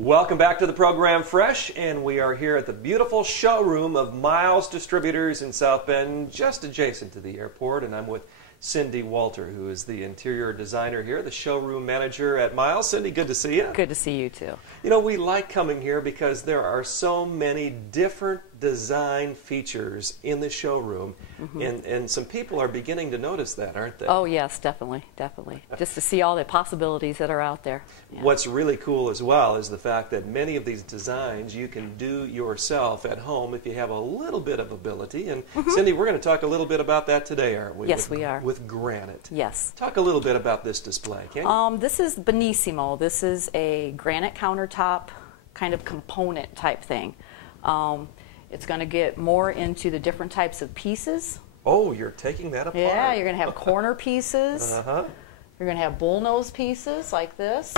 Welcome back to the program, Fresh, and we are here at the beautiful showroom of Miles Distributors in South Bend, just adjacent to the airport, and I'm with Cindy Walter, who is the interior designer here, the showroom manager at Miles. Cindy, good to see you. Good to see you too. You know, we like coming here because there are so many different design features in the showroom, and some people are beginning to notice that, aren't they? Oh yes, definitely, definitely. Just to see all the possibilities that are out there. Yeah. What's really cool as well is the fact that many of these designs you can do yourself at home if you have a little bit of ability. And Cindy, we're going to talk a little bit about that today, aren't we? Yes, we are. With granite. Yes. Talk a little bit about this display, can you? This is Benissimo. This is a granite countertop kind of component type thing. It's going to get more into the different types of pieces. Oh, you're taking that apart. Yeah, you're going to have corner pieces. Uh-huh. You're going to have bullnose pieces like this.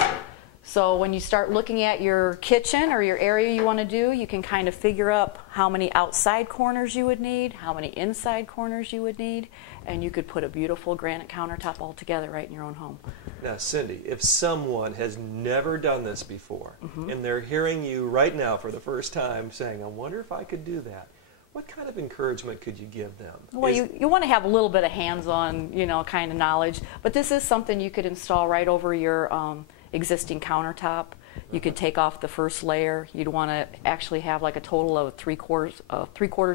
So when you start looking at your kitchen or your area you want to do, you can kind of figure up how many outside corners you would need, how many inside corners you would need, and you could put a beautiful granite countertop all together right in your own home. Now, Cindy, if someone has never done this before, and they're hearing you right now for the first time saying, I wonder if I could do that, what kind of encouragement could you give them? Well, you want to have a little bit of hands-on, kind of knowledge, but this is something you could install right over your existing countertop. You could take off the first layer. You'd want to actually have like a total of three quarters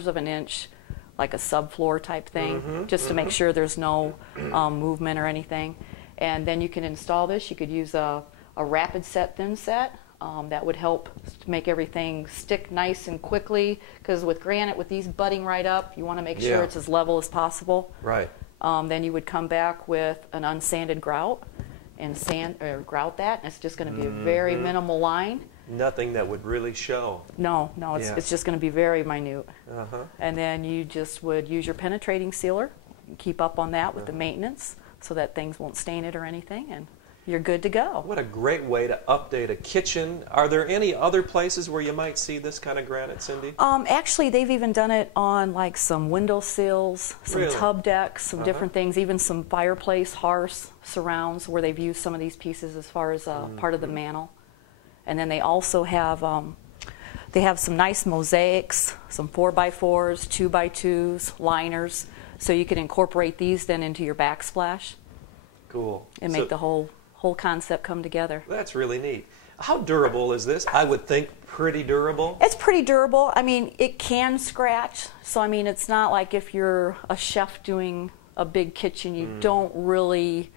of an inch, like a subfloor type thing, just to make sure there's no movement or anything. And then you can install this. You could use a rapid set, thin set. That would help to make everything stick nice and quickly, because with granite, with these butting right up, you want to make sure it's as level as possible. Right. Then you would come back with an unsanded grout and grout that, and it's just going to be a very minimal line. Nothing that would really show. No, it's just going to be very minute. And then you just would use your penetrating sealer, keep up on that with the maintenance so that things won't stain it or anything, and you're good to go. What a great way to update a kitchen. Are there any other places where you might see this kind of granite, Cindy? Actually, they've even done it on like some window sills, some tub decks, some different things, even some fireplace, hearths, surrounds, where they've used some of these pieces as far as part of the mantle. And then they also have some nice mosaics, some 4x4s, 2x2s, liners, so you can incorporate these then into your backsplash. Cool. And make the whole concept come together. That's really neat. How durable is this? I would think pretty durable. It's pretty durable. I mean, it can scratch. So, I mean, it's not like if you're a chef doing a big kitchen, you don't really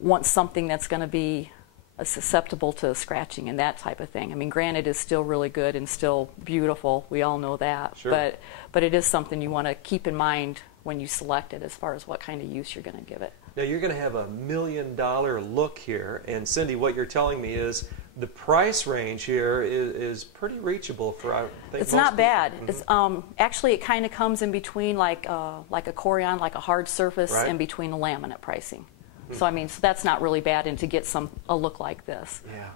want something that's going to be susceptible to scratching and that type of thing. I mean, granite is still really good and still beautiful. We all know that. Sure. But it is something you want to keep in mind when you select it as far as what kind of use you're going to give it. Now, you're going to have $1 million look here, and Cindy, what you're telling me is the price range here is pretty reachable for, I think, it's not bad. It's actually, it kind of comes in between like a Corian, like a hard surface, in between the laminate pricing. So I mean, so that's not really bad, and to get a look like this. Yeah.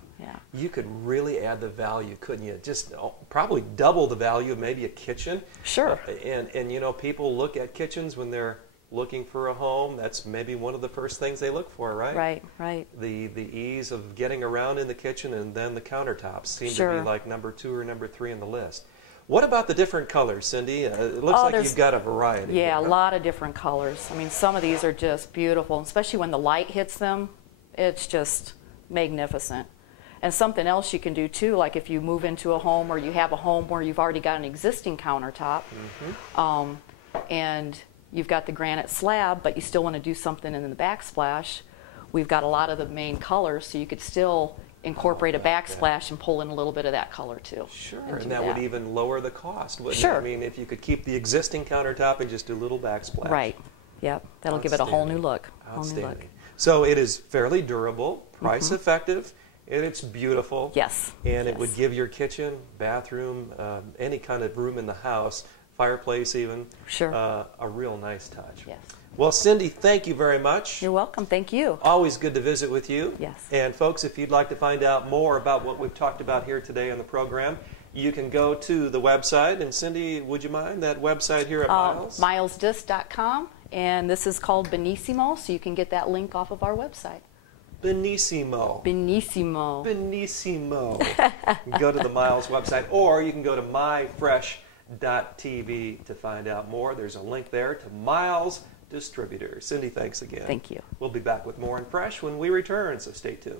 You could really add the value, couldn't you? Just probably double the value of maybe a kitchen. Sure. And you know, people look at kitchens when they're looking for a home. That's maybe one of the first things they look for, right? Right. The ease of getting around in the kitchen, and then the countertops seem to be like number 2 or number 3 on the list. What about the different colors, Cindy? It looks like you've got a variety. Yeah, a lot of different colors. I mean, some of these are just beautiful, especially when the light hits them. It's just magnificent. And something else you can do too, like if you move into a home or you have a home where you've already got an existing countertop, and you've got the granite slab, but you still want to do something in the backsplash, we've got a lot of the main colors, so you could still incorporate a backsplash and pull in a little bit of that color too. Sure, and that would even lower the cost, wouldn't it? I mean, if you could keep the existing countertop and just do a little backsplash. Right. Yep. That'll give it a whole new look. Outstanding. So it is fairly durable, price effective, and it's beautiful. Yes. And it would give your kitchen, bathroom, any kind of room in the house, fireplace even, a real nice touch. Yes. Well, Cindy, thank you very much. You're welcome. Thank you. Always good to visit with you. Yes. And folks, if you'd like to find out more about what we've talked about here today on the program, you can go to the website. And Cindy, would you mind that website here at Miles? milesdisc.com. And this is called Benissimo, so you can get that link off of our website. Benissimo. Benissimo. Benissimo. Go to the Miles website, or you can go to myfresh.tv to find out more. There's a link there to Miles Distributors. Cindy, thanks again. Thank you. We'll be back with more in Fresh when we return, so stay tuned.